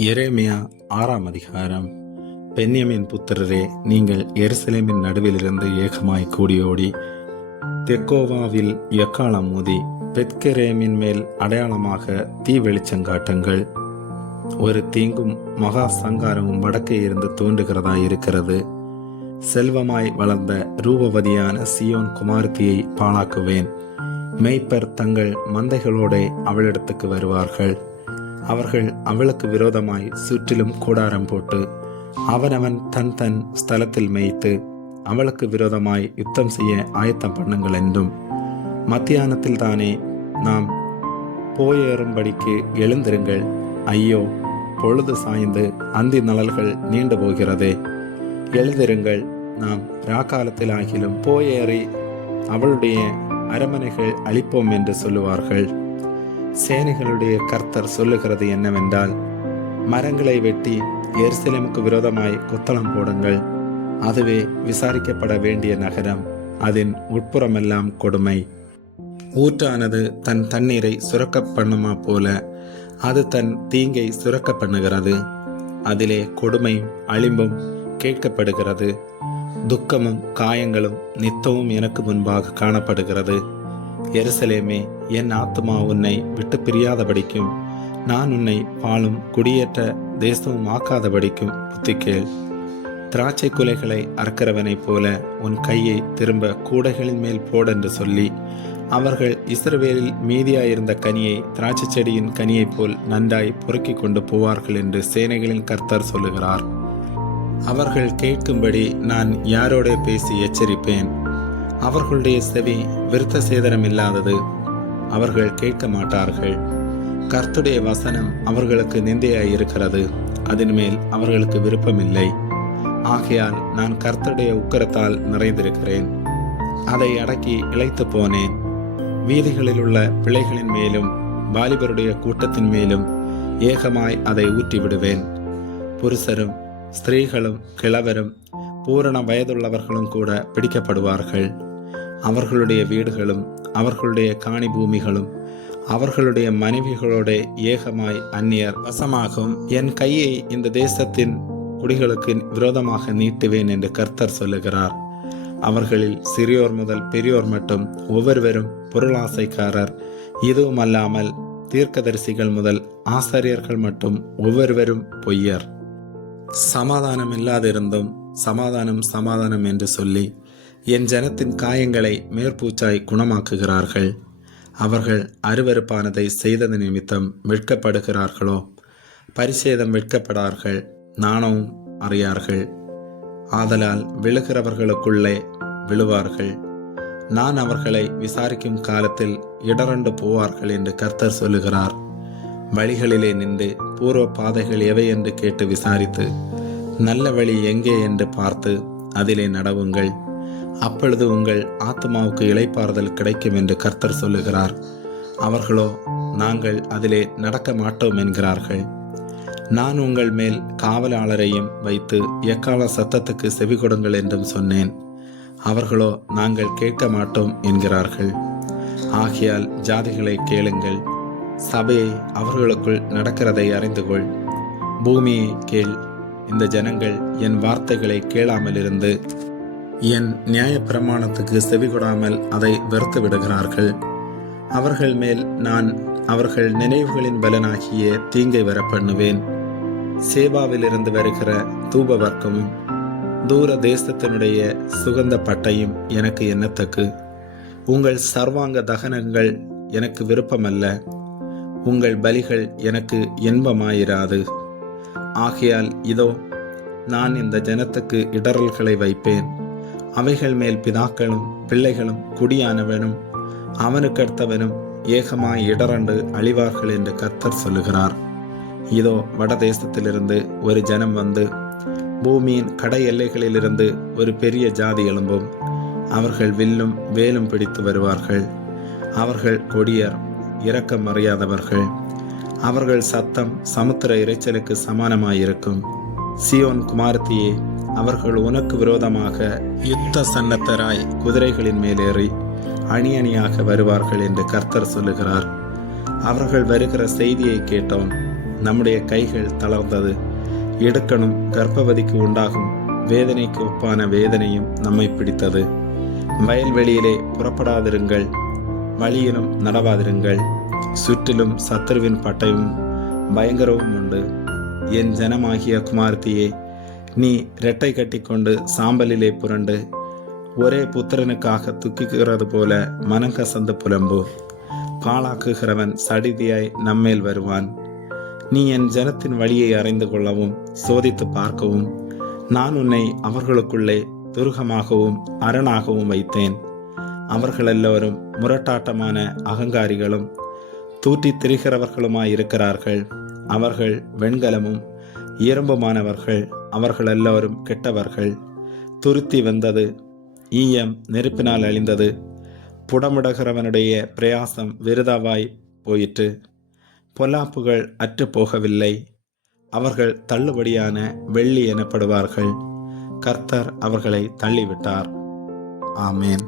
எரேமியா 6ஆம் அதிகாரம். பென்யமீன் புத்திரரே, நீங்கள் எருசலேமின் நடுவிலிருந்து ஏகமாய் கூடியோடி தெக்கோவாவில் எக்காளம் ஊதி பெத்கெரேமின் மேல் அடையாளமாக தீ வெளிச்சங்காட்டுங்கள். ஒரு தீங்கும் மகா சங்காரமும் வடக்கே இருந்து தோன்றுகிறதாயிருக்கிறது. செல்வமாய் வளர்ந்த ரூபவதியான சியோன் குமாரத்தியை பாழாக்குவேன். மேய்ப்பர் தங்கள் மந்தைகளோட அவளிடத்துக்கு வருவார்கள். அவர்கள் அவளுக்கு விரோதமாய் சுற்றிலும் கூடாரம் போட்டு அவனவன் தன் தன் ஸ்தலத்தில் மேய்த்து அவளுக்கு விரோதமாய் யுத்தம் செய்ய ஆயத்தம் பண்ணுங்கள் என்றும், மத்தியானத்தில் தானே நாம் போயேறும்படிக்கு எழுந்திருங்கள். ஐயோ, பொழுது சாய்ந்து அந்தி நலல்கள் நீண்டு போகிறதே. எழுந்திருங்கள், நாம் ராக்காலத்தில் ஆகிலும் போயேறி அவளுடைய அரமனைகள் அழிப்போம் என்று சொல்லுவார்கள். சேனைகளுடைய கர்த்தர் சொல்லுகிறது என்னவென்றால், மரங்களை வெட்டி எருசலேமுக்கு விரோதமாய் கொத்தளம் போடுங்கள். அதுவே விசாரிக்கப்பட வேண்டிய நகரம். அதன் உட்புறமெல்லாம் கொடுமை. ஊற்றானது தன் தண்ணீரை சுரக்க பண்ணுமா போல அது தன் தீங்கை சுரக்க பண்ணுகிறது. அதிலே கொடுமையும் அழிம்பும் கேட்கப்படுகிறது. துக்கமும் காயங்களும் நித்தமும் எனக்கு முன்பாக காணப்படுகிறது. எருசலேமே, என் ஆத்துமா உன்னை விட்டு பிரியாதபடிக்கும் நான் உன்னை பாழும் குடியேற்ற தேசமும் ஆக்காதபடிக்கும் புத்திக்கேள். திராட்சை குலைகளை அறுக்கிறவனைப் போல உன் கையை திரும்ப கூடைகளின் மேல் போடென்று சொல்லி, அவர்கள் இஸ்ரவேலில் மீதியாயிருந்த கனியை திராட்சை செடியின் கனியைப் போல் நன்றாய் பொறுக்கி கொண்டு போவார்கள் என்று சேனைகளின் கர்த்தர் சொல்லுகிறார். அவர்கள் கேட்கும்படி நான் யாரோட பேசி எச்சரிப்பேன். அவர்களுடைய செவி விருத்த சேதனம் இல்லாதது, அவர்கள் கேட்க மாட்டார்கள். கர்த்தருடைய வசனம் அவர்களுக்கு நிந்தையாயிருக்கிறது, அதன் மேல் அவர்களுக்கு விருப்பமில்லை. ஆகையால் நான் கர்த்தருடைய உக்கிரத்தால் நிறைந்திருக்கிறேன். அதை அடக்கி இளைத்து போனேன். வீதிகளில் உள்ள பிள்ளைகளின் மேலும் வாலிபருடைய கூட்டத்தின் மேலும் ஏகமாய் அதை ஊற்றி விடுவேன். புருஷரும் ஸ்திரீகளும் கிழவரும் பூரண வயதுள்ளவர்களும் கூட பிடிக்கப்படுவார்கள். அவர்களுடைய வீடுகளும் அவர்களுடைய காணி பூமிகளும் அவர்களுடைய மனைவிகளோட ஏகமாய் அந்நியர் வசமாகும். என் கையை இந்த தேசத்தின் குடிகளுக்கு விரோதமாக நீட்டுவேன் என்று கர்த்தர் சொல்லுகிறார். அவர்களில் சிறியோர் முதல் பெரியோர் மட்டும் ஒவ்வொருவரும் பொருளாசைக்காரர். இதுவும் அல்லாமல் தீர்க்கதரிசிகள் முதல் ஆசாரியர்கள் மட்டும் ஒவ்வொருவரும் பொய்யர். சமாதானம் இல்லாதிருந்தும் சமாதானம் சமாதானம் என்று சொல்லி என் ஜனத்தின் காயங்களை மேற்பூச்சாய் குணமாக்குகிறார்கள். அவர்கள் அருவருப்பானதை செய்தது நிமித்தம் வெட்கப்படுகிறார்களோ? பரிசேதம் வெட்கப்படார்கள், நாணவும் அறியார்கள். ஆதலால் விழுகிறவர்களுக்குள்ளே விழுவார்கள். நான் அவர்களை விசாரிக்கும் காலத்தில் இடரண்டு போவார்கள் என்று கர்த்தர் சொல்லுகிறார். வழிகளிலே நின்று பூர்வ பாதைகள் எவை என்று கேட்டு விசாரித்து நல்ல வழி எங்கே என்று பார்த்து அதிலே நடவுங்கள். அப்பொழுது உங்கள் ஆத்மாவுக்கு இளைப்பாறுதல் கிடைக்கும் என்று கர்த்தர் சொல்லுகிறார். அவர்களோ நாங்கள் அதிலே நடக்க மாட்டோம் என்கிறார்கள். நான் உங்கள் மேல் காவலாளரையும் வைத்து எக்கால சத்தத்துக்கு செவி கொடுங்கள் என்றும் சொன்னேன். அவர்களோ நாங்கள் கேட்க மாட்டோம் என்கிறார்கள். ஆகையால் ஜாதிகளை கேளுங்கள், சபையை அவர்களுக்குள் நடக்கிறதை அறிந்து கொள். பூமியை கேள், இந்த ஜனங்கள் என் வார்த்தைகளை கேளாமல் இருந்து என் நியாய பிரமாணத்துக்கு செவிகொடாமல் அதை வெறுத்து விடுகிறார்கள். அவர்கள் மேல் நான் அவர்கள் நினைவுகளின் பலனாகிய தீங்கை வர பண்ணுவேன். சேபாவிலிருந்து வருகிற தூப வர்க்கமும் தூர தேசத்தினுடைய சுகந்த பட்டையும் எனக்கு எண்ணத்தக்கு. உங்கள் சர்வாங்க தகனங்கள் எனக்கு விருப்பமல்ல, உங்கள் பலிகள் எனக்கு இன்பமாயிராது. ஆகையால் இதோ, நான் இந்த ஜனத்துக்கு இடரல்களை வைப்பேன். அவைகள் மேல் பிதாக்களும் பிள்ளைகளும் குடியானவனும் அவனுக்கடுத்தவனும் ஏகமாய் இடரண்டு அழிவார்கள் என்று கர்த்தர் சொல்லுகிறார். இதோ, வடதேசத்திலிருந்து ஒரு ஜனம் வந்து பூமியின் கடை எல்லைகளிலிருந்து ஒரு பெரிய ஜாதி எழும்பும். அவர்கள் வில்லும் வேலும் பிடித்து வருவார்கள். அவர்கள் கொடியர், இரக்கம் அறியாதவர்கள். அவர்கள் சத்தம் சமுத்திர இரைச்சலுக்கு சமானமாயிருக்கும். சியோன் குமாரத்தியே, அவர்கள் உனக்கு விரோதமாக யுத்த சன்னத்தராய் குதிரைகளின் மேலேறி அணி அணியாக வருவார்கள் என்று கர்த்தர் சொல்லுகிறார். அவர்கள் வருகிற செய்தியை கேட்டோம். நம்முடைய கைகள் தளர்ந்தது. எடுக்கணும் கர்ப்பவதிக்கு உண்டாகும் வேதனைக்கு ஒப்பான வேதனையும் நம்மை பிடித்தது. வயல்வெளியிலே புறப்படாதிருங்கள், வழியிலும் நடவாதிருங்கள். சுற்றிலும் சத்துருவின் பட்டையும் பயங்கரவும் உண்டு. என் ஜனமாகிய குமார்த்தியே, நீ இரட்டை கட்டிக்கொண்டு சாம்பலிலே புரண்டு ஒரே புத்திரனுக்காக துக்கிக்கிறது போல மனங்கசந்து புலம்பு. பாழாக்குகிறவன் சடிதியாய் நம்மேல் வருவான். நீ என் ஜனத்தின் வழியை அறிந்து கொள்ளவும் சோதித்து பார்க்கவும் நான் உன்னை அவர்களுக்குள்ளே துருகமாகவும் அரணாகவும் வைத்தேன். அவர்கள் எல்லோரும் முரட்டாட்டமான அகங்காரிகளும் தூற்றித் திரிகிறவர்களுமாயிருக்கிறார்கள். அவர்கள் வெண்கலமும் இரும்புமானவர்கள். அவர்கள் எல்லோரும் கெட்டவர்கள். துருத்தி வந்தது, ஈயம் நெருப்பினால் அழிந்தது. புடமுடகிறவனுடைய பிரயாசம் விருதாவாய் போயிற்று. பொல்லாப்புகள் அற்று போகவில்லை. அவர்கள் தள்ளுபடியான வெள்ளி எனப்படுவார்கள். கர்த்தர் அவர்களை தள்ளிவிட்டார். ஆமேன்.